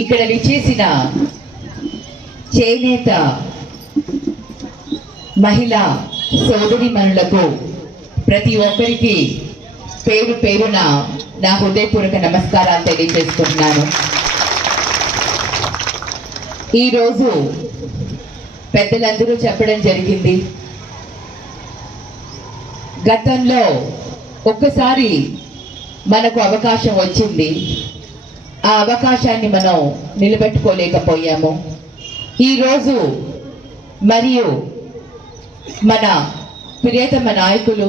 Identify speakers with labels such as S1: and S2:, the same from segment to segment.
S1: ఇక్కడ విచ్చేసిన చేనేత మహిళా సోదరి మనులకు ప్రతి ఒక్కరికి పేరు పేరున నా హృదయపూర్వక నమస్కారాలు తెలియజేసుకుంటున్నాను ఈరోజు పెద్దలందరూ చెప్పడం జరిగింది. గతంలో ఒక్కసారి మనకు అవకాశం వచ్చింది. ఆ అవకాశాన్ని మనం నిలబెట్టుకోలేకపోయాము. ఈరోజు మరియు మన ప్రియతమ నాయకులు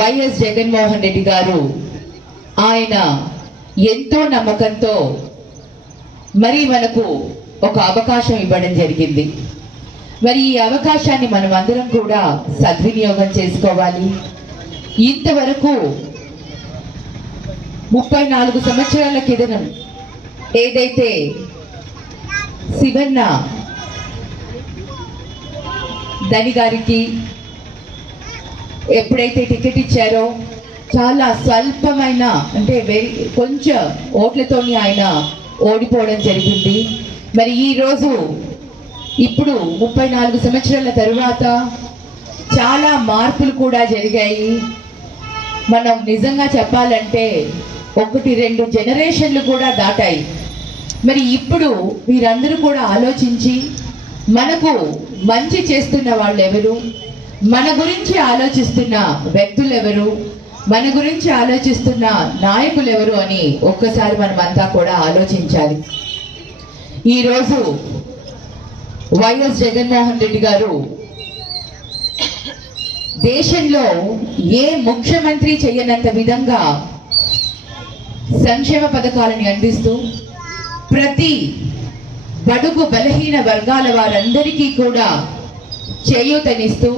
S1: వైఎస్ జగన్మోహన్ రెడ్డి గారు ఆయన ఎంతో నమ్మకంతో మరి మనకు ఒక అవకాశం ఇవ్వడం జరిగింది. మరి ఈ అవకాశాన్ని మనం అందరం కూడా సద్వినియోగం చేసుకోవాలి. ఇంతవరకు ముప్పై నాలుగు సంవత్సరాల కిదనం ఏదైతే శివన్న దని గారికి ఎప్పుడైతే టికెట్ ఇచ్చారో చాలా స్వల్పమైన అంటే వెరీ కొంచెం ఓట్లతోని ఆయన ఓడిపోవడం జరిగింది. మరి ఈరోజు ఇప్పుడు ముప్పై నాలుగు సంవత్సరాల తరువాత చాలా మార్పులు కూడా జరిగాయి. మనం నిజంగా చెప్పాలంటే ఒకటి రెండు జనరేషన్లు కూడా దాటాయి. మరి ఇప్పుడు మీరందరూ కూడా ఆలోచించి మనకు మంచి చేస్తున్న వాళ్ళు ఎవరు మన గురించి ఆలోచిస్తున్న వ్యక్తులు ఎవరు మన గురించి ఆలోచిస్తున్న నాయకులు ఎవరు అని ఒక్కసారి మనం అంతా కూడా ఆలోచించాలి. ఈరోజు వైఎస్ జగన్మోహన్ రెడ్డి గారు దేశంలో ఏ ముఖ్యమంత్రి చేయనంత విధంగా సంక్షేమ పథకాలని అందిస్తూ ప్రతి బడుగు బలహీన వర్గాల వారందరికీ కూడా చేయూతనిస్తూ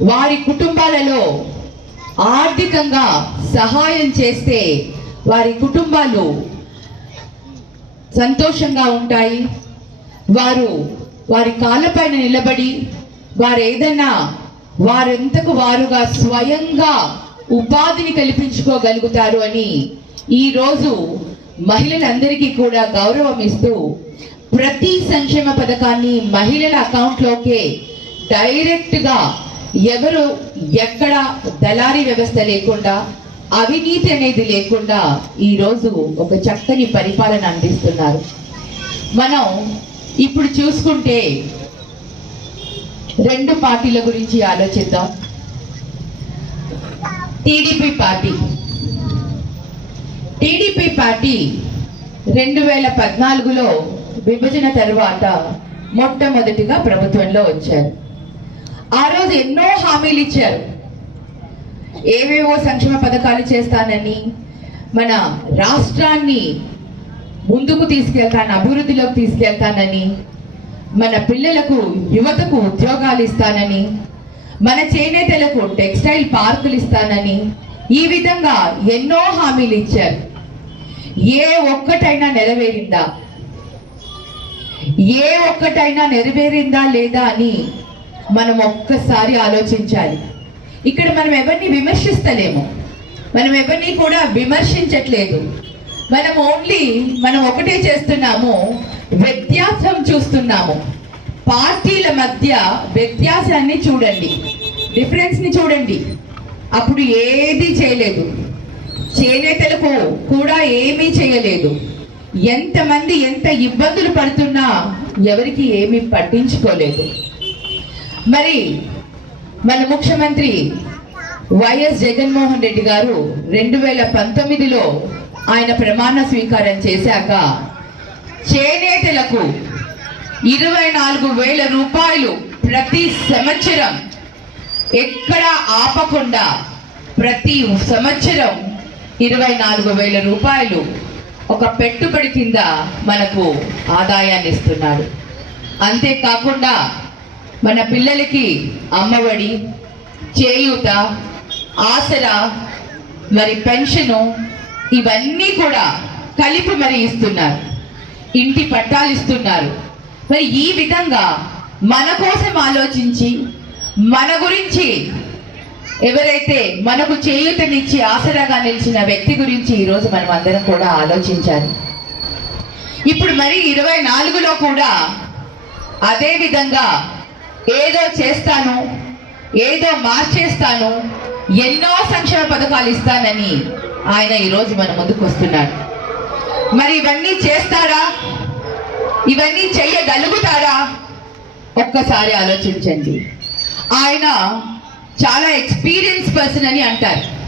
S1: వారి కుటుంబాలలో ఆర్థికంగా సహాయం చేస్తే వారి కుటుంబాలు సంతోషంగా ఉంటాయి. వారు వారి కాళ్ళపైన నిలబడి వారు ఏదైనా వారెంతకు వారుగా స్వయంగా ఉపాధిని కల్పించుకోగలుగుతారు అని ఈ రోజు మహిళలందరికీ కూడా గౌరవం ఇస్తూ ప్రతి సంక్షేమ పథకాన్ని మహిళల అకౌంట్లోకే డైరెక్ట్గా ఎవరు ఎక్కడ దళారీ వ్యవస్థ లేకుండా అవినీతి అనేది లేకుండా ఈ రోజు ఒక చక్కని పరిపాలన అందిస్తున్నారు. మనం ఇప్పుడు చూసుకుంటే రెండు పార్టీల గురించి ఆలోచిద్దాం. TDP party. టీడీపీ పార్టీ రెండు వేల పద్నాలుగులో విభజన తర్వాత మొట్టమొదటిగా ప్రభుత్వంలో వచ్చారు. ఆ రోజు ఎన్నో హామీలు ఇచ్చారు. ఏవేవో సంక్షేమ పథకాలు చేస్తానని మన రాష్ట్రాన్ని ముందుకు తీసుకెళ్తాను అభివృద్ధిలోకి తీసుకెళ్తానని మన పిల్లలకు యువతకు ఉద్యోగాలు ఇస్తానని మన చేనేతలకు టెక్స్టైల్ పార్కులు ఇస్తానని ఈ విధంగా ఎన్నో హామీలు ఇచ్చారు. ఏ ఒక్కటైనా నెరవేరిందా? ఏ ఒక్కటైనా నెరవేరిందా లేదా అని మనం ఒక్కసారి ఆలోచించాలి. ఇక్కడ మనం ఎవరిని విమర్శిస్తలేము. మనం ఎవరిని కూడా విమర్శించట్లేదు. మనం ఓన్లీ మనం ఒకటే చేస్తున్నాము వ్యత్యాసం చూస్తున్నాము. పార్టీల మధ్య వ్యత్యాసాన్ని చూడండి. డిఫరెన్స్ని చూడండి. అప్పుడు ఏది చేయలేదు. చేనేతలకు కూడా ఏమీ చేయలేదు. ఎంతమంది ఎంత ఇబ్బందులు పడుతున్నా ఎవరికి ఏమీ పట్టించుకోలేదు. మరి మన ముఖ్యమంత్రి వైఎస్ జగన్మోహన్ రెడ్డి గారు రెండు వేల పంతొమ్మిదిలో ఆయన ప్రమాణ స్వీకారం చేశాక చేనేతలకు ఇరవై నాలుగు వేల రూపాయలు ప్రతి సంవత్సరం ఎక్కడ ఆపకుండా ప్రతి సంవత్సరం ఇరవై నాలుగు వేల రూపాయలు ఒక పెట్టుబడి కింద మనకు ఆదాయాన్ని ఇస్తున్నాడు అంతేకాకుండా మన పిల్లలకి అమ్మఒడి చేయూత ఆసరా మరి పెన్షను ఇవన్నీ కూడా కలిపి మరి ఇస్తున్నారు. ఇంటి పట్టాలు ఇస్తున్నారు. మరి ఈ విధంగా మన కోసం ఆలోచించి మన గురించి ఎవరైతే మనకు చేయూతనిచ్చి ఆసరాగా నిలిచిన వ్యక్తి గురించి ఈరోజు మనం అందరం కూడా ఆలోచించాలి. ఇప్పుడు మరి ఇరవై నాలుగులో కూడా అదే విధంగా ఏదో చేస్తాను ఏదో మార్చేస్తాను ఎన్నో సంక్షేమ పథకాలు ఇస్తానని ఆయన ఈరోజు మన ముందుకు వస్తున్నాడు. మరి ఇవన్నీ చేస్తారా? ఇవన్నీ చెయ్యగలుగుతారా? ఒక్కసారి ఆలోచించండి. ఆయన చాలా ఎక్స్పీరియన్స్ పర్సన్ అని అంటారు.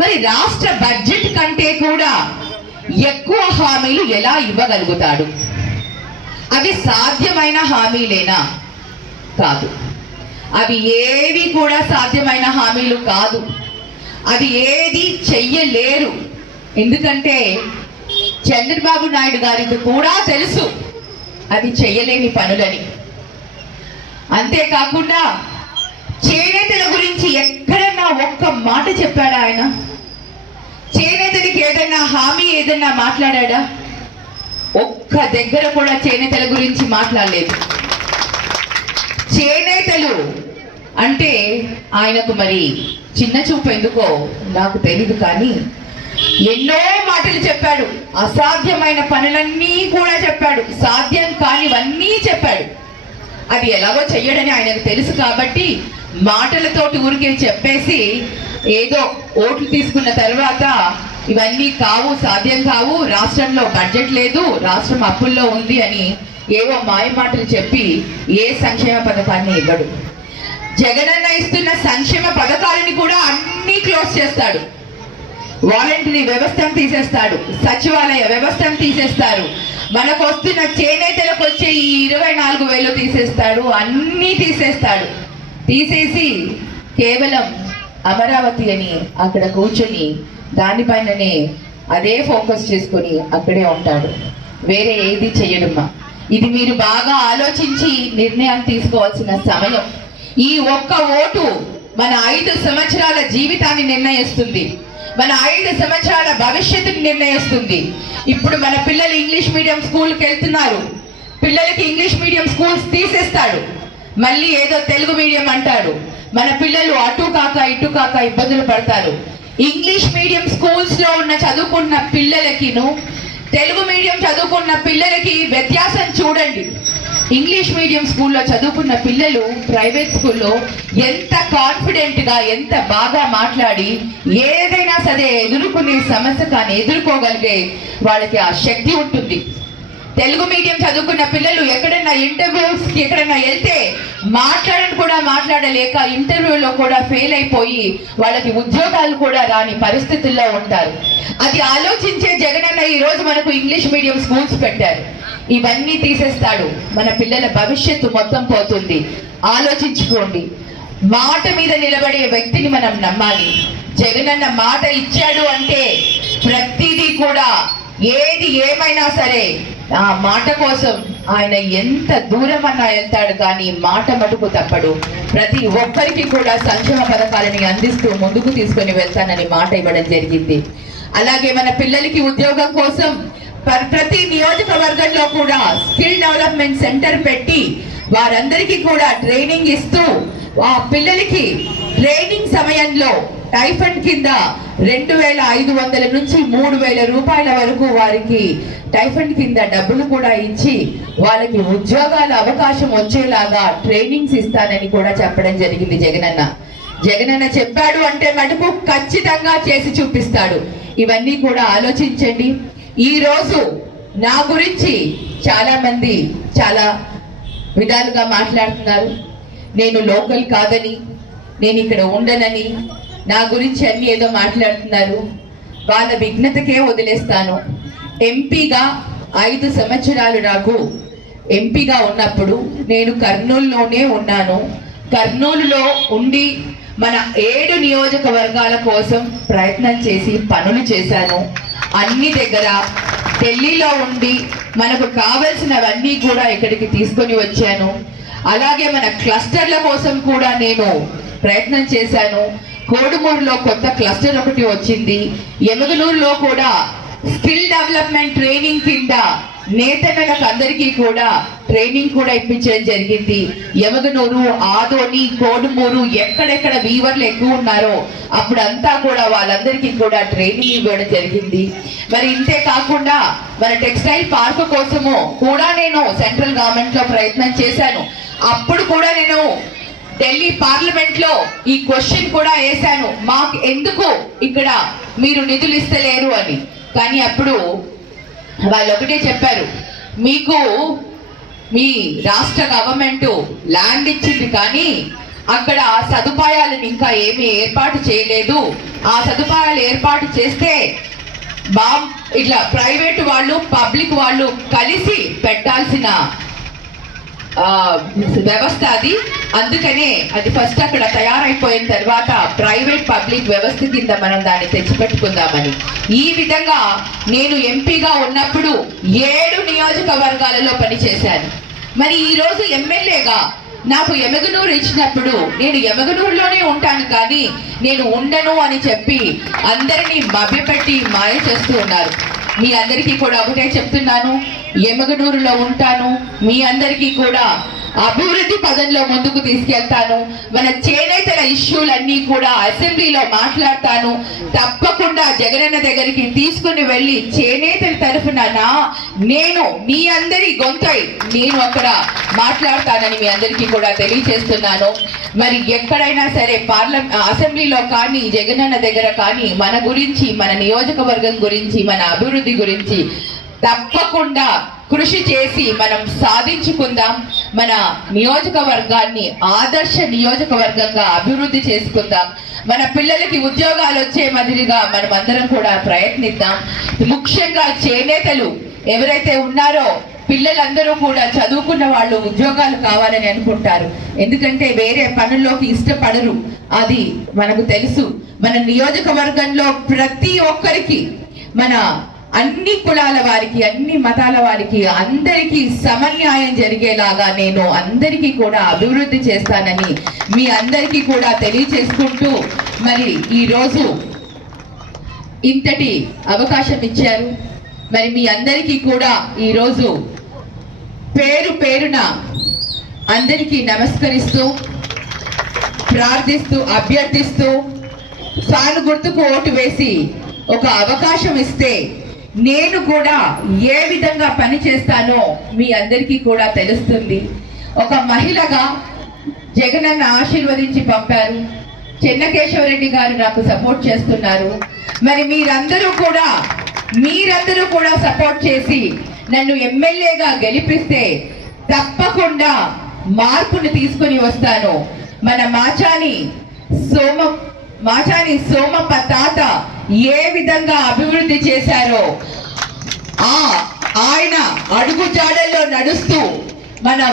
S1: మరి రాష్ట్ర బడ్జెట్ కంటే కూడా ఎక్కువ హామీలు ఎలా ఇవ్వగలుగుతాడు? అవి సాధ్యమైన హామీలేనా? కాదు. అవి ఏవి కూడా సాధ్యమైన హామీలు కాదు. అది ఏది చెయ్యలేరు. ఎందుకంటే చంద్రబాబు నాయుడు గారికి కూడా తెలుసు అవి చెయ్యలేని పనులని. అంతేకాకుండా చేనేతల గురించి ఎక్కడన్నా ఒక్క మాట చెప్పాడా ఆయన? చేనేతలకి ఏదైనా హామీ ఏదైనా మాట్లాడా ఒక్క దగ్గర కూడా చేనేతల గురించి మాట్లాడలేదు. చేనేతలు అంటే ఆయనకు మరి చిన్న చూపు ఎందుకో నాకు తెలియదు కానీ ఎన్నో మాటలు చెప్పాడు. అసాధ్యమైన పనులన్నీ కూడా చెప్పాడు. సాధ్యం కానివన్నీ చెప్పాడు. అది ఎలాగో చెయ్యడని ఆయనకు తెలుసు కాబట్టి మాటలతోటి ఊరికే చెప్పేసి ఏదో ఓట్లు తీసుకున్న తర్వాత ఇవన్నీ కావు సాధ్యం కావు రాష్ట్రంలో బడ్జెట్ లేదు రాష్ట్రం అప్పుల్లో ఉంది అని ఏవో మాయ మాటలు చెప్పి ఏ సంక్షేమ పథకాన్ని ఇవ్వడు. జగనన్న ఇస్తున్న సంక్షేమ పథకాలని కూడా అన్నీ క్లోజ్ చేస్తాడు. వాలంటరీ వ్యవస్థను తీసేస్తాడు సచివాలయ వ్యవస్థను తీసేస్తారు మనకు వస్తున్న చేనేతలకు వచ్చే ఈ ఇరవై నాలుగు వేలు తీసేస్తాడు అన్నీ తీసేస్తాడు. తీసేసి కేవలం అమరావతి అని అక్కడ కూర్చొని దానిపైననే అదే ఫోకస్ చేసుకొని అక్కడే ఉంటాడు. వేరే ఏది చేయడమ్మా. ఇది మీరు బాగా ఆలోచించి నిర్ణయం తీసుకోవాల్సిన సమయం. ఈ ఒక్క ఓటు మన ఐదు సంవత్సరాల జీవితాన్ని నిర్ణయిస్తుంది. మన ఐదు సంవత్సరాల భవిష్యత్తుని నిర్ణయిస్తుంది. ఇప్పుడు మన పిల్లలు ఇంగ్లీష్ మీడియం స్కూల్కి వెళ్తున్నారు. పిల్లలకి ఇంగ్లీష్ మీడియం స్కూల్స్ తీసేస్తాడు. మళ్ళీ ఏదో తెలుగు మీడియం అంటారు. మన పిల్లలు అటు కాక ఇటు కాక ఇబ్బందులు పడతారు. ఇంగ్లీష్ మీడియం స్కూల్స్లో ఉన్న చదువుకున్న పిల్లలకిను తెలుగు మీడియం చదువుకున్న పిల్లలకి వ్యత్యాసం చూడండి. ఇంగ్లీష్ మీడియం స్కూల్లో చదువుకున్న పిల్లలు ప్రైవేట్ స్కూల్లో ఎంత కాన్ఫిడెంట్గా ఎంత బాగా మాట్లాడి ఏదైనా సరే ఎదుర్కొనే సమస్య కానీ ఎదుర్కోగలిగే వాళ్ళకి ఆ శక్తి ఉంటుంది. తెలుగు మీడియం చదువుకున్న పిల్లలు ఎక్కడైనా ఇంటర్వ్యూస్కి ఎక్కడైనా వెళ్తే మాట్లాడని కూడా మాట్లాడలేక ఇంటర్వ్యూలో కూడా ఫెయిల్ అయిపోయి వాళ్ళకి ఉద్యోగాలు కూడా రాని పరిస్థితుల్లో ఉంటారు. అది ఆలోచించే జగనన్న అన్న ఈరోజు మనకు ఇంగ్లీష్ మీడియం స్కూల్స్ పెట్టారు. ఇవన్నీ తీసేస్తాడు. మన పిల్లల భవిష్యత్తు మొత్తం పోతుంది. ఆలోచించుకోండి. మాట మీద నిలబడే వ్యక్తిని మనం నమ్మాలి. జగనన్న మాట ఇచ్చాడు అంటే ప్రతిదీ కూడా ఏది ఏమైనా సరే ఆ మాట కోసం ఆయన ఎంత దూరం అన్నా వెళ్తాడు కానీ మాట మటుకు తప్పడు. ప్రతి ఒక్కరికి కూడా సంక్షేమ పథకాలని అందిస్తూ ముందుకు తీసుకొని వెళ్తానని మాట ఇవ్వడం జరిగింది. అలాగే మన పిల్లలకి ఉద్యోగం కోసం ప్రతి నియోజకవర్గంలో కూడా స్కిల్ డెవలప్మెంట్ సెంటర్ పెట్టి వారందరికీ కూడా ట్రైనింగ్ ఇస్తూ ఆ పిల్లలకి ట్రైనింగ్ సమయంలో టైఫండ్ కింద రెండు వేల ఐదు వందల నుంచి మూడు వేల రూపాయల వరకు వారికి టైఫండ్ కింద డబ్బులు కూడా ఇచ్చి వాళ్ళకి ఉద్యోగాల అవకాశం వచ్చేలాగా ట్రైనింగ్స్ ఇస్తానని కూడా చెప్పడం జరిగింది జగనన్న. జగనన్న చెప్పాడు అంటే మటుకు ఖచ్చితంగా చేసి చూపిస్తాడు. ఇవన్నీ కూడా ఆలోచించండి. ఈరోజు నా గురించి చాలా మంది చాలా విధాలుగా మాట్లాడుతున్నారు. నేను లోకల్ కాదని నేను ఇక్కడ ఉండనని నా గురించి అన్ని ఏదో మాట్లాడుతున్నారు. వాళ్ళ విఘ్నతకే వదిలేస్తాను. ఎంపీగా ఐదు సంవత్సరాలు నాకు ఎంపీగా ఉన్నప్పుడు నేను కర్నూలులోనే ఉన్నాను. కర్నూలులో ఉండి మన ఏడు నియోజకవర్గాల కోసం ప్రయత్నం చేసి పనులు చేశాను. అన్ని దగ్గర ఢిల్లీలో ఉండి మనకు కావలసినవన్నీ కూడా ఇక్కడికి తీసుకొని వచ్చాను. అలాగే మన క్లస్టర్ల కోసం కూడా నేను ప్రయత్నం చేశాను. కోడుమూరులో కొత్త క్లస్టర్ ఒకటి వచ్చింది. ఎమగనూరులో కూడా స్కిల్ డెవలప్మెంట్ ట్రైనింగ్ కింద నేతలకు అందరికీ కూడా ట్రైనింగ్ కూడా ఇప్పించడం జరిగింది. యమగనూరు ఆదోని కోడుమూరు ఎక్కడెక్కడ వీవర్లు ఎక్కువ ఉన్నారో అప్పుడంతా కూడా వాళ్ళందరికీ కూడా ట్రైనింగ్ ఇవ్వడం జరిగింది. మరి ఇంతే కాకుండా మన టెక్స్టైల్ పార్క్ కోసము కూడా నేను సెంట్రల్ గవర్నమెంట్లో ప్రయత్నం చేశాను. అప్పుడు కూడా నేను ఢిల్లీ పార్లమెంట్లో ఈ క్వశ్చన్ కూడా వేశాను. మాకు ఎందుకు ఇక్కడ మీరు నిధులు ఇస్తలేరు అని. కానీ అప్పుడు వాళ్ళు ఒకటే చెప్పారు. మీకు మీ రాష్ట్ర గవర్నమెంట్ ల్యాండ్ ఇచ్చింది కానీ అక్కడ సదుపాయాలను ఇంకా ఏమీ ఏర్పాటు చేయలేదు. ఆ సదుపాయాలు ఏర్పాటు చేస్తే బా ఇట్లా ప్రైవేట్ వాళ్ళు పబ్లిక్ వాళ్ళు కలిసి పెట్టాల్సిన వ్యవస్థ అది. అందుకనే అది ఫస్ట్ అక్కడ తయారైపోయిన తర్వాత ప్రైవేట్ పబ్లిక్ వ్యవస్థ కింద మనం దాన్ని తెచ్చిపెట్టుకుందామని. ఈ విధంగా నేను ఎంపీగా ఉన్నప్పుడు ఏడు నియోజకవర్గాలలో పనిచేశాను. మరి ఈరోజు ఎమ్మెల్యేగా నాకు ఎమగనూరు ఇచ్చినప్పుడు నేను ఎమగనూరులోనే ఉంటాను కానీ నేను ఉండను అని చెప్పి అందరినీ మభ్యపెట్టి మాయ చేస్తూ ఉన్నారు. మీ అందరికీ కూడా ఒకటే చెప్తున్నాను ఎమగనూరులో ఉంటాను. మీ అందరికీ కూడా అభివృద్ధి పదంలో ముందుకు తీసుకెళ్తాను. మన చేనేతల ఇష్యూలన్నీ కూడా అసెంబ్లీలో మాట్లాడతాను. తప్పకుండా జగనన్న దగ్గరికి తీసుకుని వెళ్ళి చేనేతల తరఫున నా నేను మీ అందరి గొంతై నేను అక్కడ మాట్లాడతానని మీ అందరికీ కూడా తెలియజేస్తున్నాను. మరి ఎక్కడైనా సరే పార్లమెంట్ అసెంబ్లీలో కానీ జగనన్న దగ్గర కానీ మన గురించి మన నియోజకవర్గం గురించి మన అభివృద్ధి గురించి తప్పకుండా కృషి చేసి మనం సాధించుకుందాం. మన నియోజకవర్గాన్ని ఆదర్శ నియోజకవర్గంగా అభివృద్ధి చేసుకుందాం. మన పిల్లలకి ఉద్యోగాలు వచ్చే మాదిరిగా మనం అందరం కూడా ప్రయత్నిద్దాం. ముఖ్యంగా చేనేతలు ఎవరైతే ఉన్నారో పిల్లలందరూ కూడా చదువుకున్న వాళ్ళు ఉద్యోగాలు కావాలని అనుకుంటారు. ఎందుకంటే వేరే పనుల్లోకి ఇష్టపడరు. అది మనకు తెలుసు. మన నియోజకవర్గంలో ప్రతి ఒక్కరికి మన అన్ని కులాల వారికి అన్ని మతాల వారికి అందరికీ సమన్యాయం జరిగేలాగా నేను అందరికీ కూడా అభివృద్ధి చేస్తానని మీ అందరికీ కూడా తెలియచేసుకుంటూ మరి ఈరోజు ఇంతటి అవకాశం ఇచ్చారు. మరి మీ అందరికీ కూడా ఈరోజు పేరు పేరున అందరికీ నమస్కరిస్తూ ప్రార్థిస్తూ అభ్యర్థిస్తూ సాను గుర్తుకు ఓటు వేసి ఒక అవకాశం ఇస్తే నేను కూడా ఏ విధంగా పని చేస్తానో మీ అందరికీ కూడా తెలుస్తుంది. ఒక మహిళగా జగనన్న ఆశీర్వదించి పంపారు. చెన్నకేశవరెడ్డి గారు నాకు సపోర్ట్ చేస్తున్నారు. మరి మీరందరూ కూడా మీరందరూ కూడా సపోర్ట్ చేసి నన్ను ఎమ్మెల్యేగా గెలిపిస్తే తప్పకుండా మార్పును తీసుకొని వస్తాను. మన మాచాని సోమ మాచాని సోమప్ప తాత ఏ విధంగా అభివృద్ధి చేశారో ఆ ఆయన అడుగు జాడల్లో నడుస్తూ మనం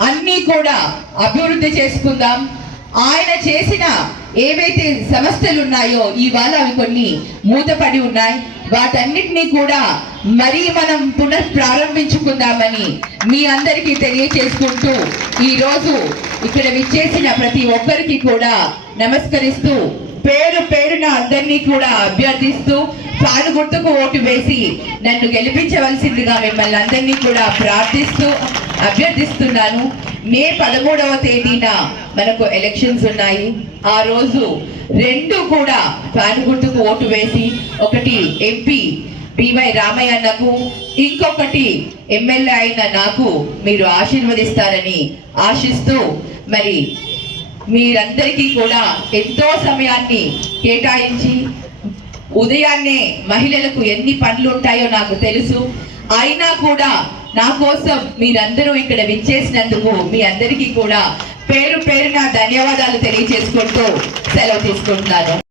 S1: అన్నీ కూడా అభివృద్ధి చేసుకుందాం. ఆయన చేసిన ఏవైతే సమస్యలు ఉన్నాయో ఇవాళ అవి కొన్ని మూతపడి ఉన్నాయి. వాటన్నిటినీ కూడా మరీ మనం పునః ప్రారంభించుకుందామని మీ అందరికీ తెలియచేసుకుంటూ ఈరోజు ఇక్కడ విచ్చేసిన ప్రతి ఒక్కరికి కూడా నమస్కరిస్తూ పేరు పేరున అందరినీ కూడా అభ్యర్థిస్తూ పాలు గుర్తుకు ఓటు వేసి నన్ను గెలిపించవలసిందిగా మిమ్మల్ని అందరినీ కూడా ప్రార్థిస్తూ అభ్యర్థిస్తున్నాను. మే పదమూడవ తేదీన మనకు ఎలక్షన్స్ ఉన్నాయి. ఆ రోజు రెండు కూడా ఫ్యాన్ గుర్తుకు ఓటు వేసి ఒకటి ఎంపీ పివై రామయ్యన్నకు ఇంకొకటి ఎమ్మెల్యే అయిన నాకు మీరు ఆశీర్వదిస్తారని ఆశిస్తూ మరి మీరందరికీ కూడా ఎంతో సమయాన్ని కేటాయించి ఉదయాన్నే మహిళలకు ఎన్ని పనులు ఉంటాయో నాకు తెలుసు. అయినా కూడా నా కోసం మీరందరూ ఇక్కడ విచ్చేసినందుకు మీ అందరికీ కూడా పేరు పేరున ధన్యవాదాలు తెలియజేసుకుంటూ సెలవు తీసుకుంటున్నాను.